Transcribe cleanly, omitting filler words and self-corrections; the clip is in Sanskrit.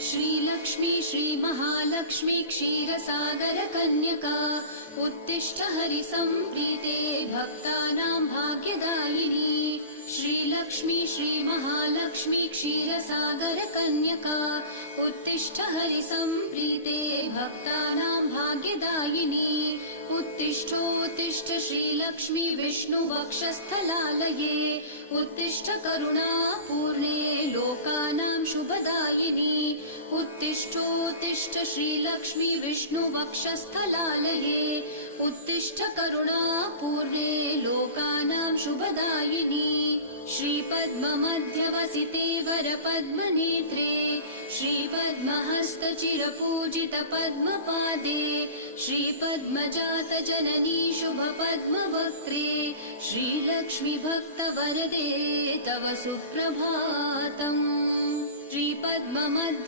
श्रीलक्ष्मी श्रीमहालक्ष्मी क्षीरसागरकन्यका उत्तिष्ठ हरिसम्प्रीते भक्तानां भाग्यदायिनी। श्रीलक्ष्मी श्रीमहालक्ष्मी क्षीरसागरकन्यका उत्तिष्ठ हरिसम्प्रीते भक्तानां भाग्यदायिनी। उत्तिष्ठोत्तिष्ठ श्रीलक्ष्मी विष्णुवक्षस्थलालये उत्तिष्ठ करुणापूर्णे लोकानां शुभदायिनी। उत्तिष्ठोत्तिष्ठ श्रीलक्ष्मी विष्णुवक्षस्थलालये उत्तिष्ठ करुणापूर्णे लोकानां शुभदायिनी। श्रीपद्ममध्यवसिते वरपद्मनेत्रे श्रीपद्महस्तचिरपूजितपद्मपादे श्रीपद्मजातजननी शुभपद्मवक्त्रे श्रीलक्ष्मी भक्तवरदे तव सुप्रभातम्। श्रीपद्ममध्य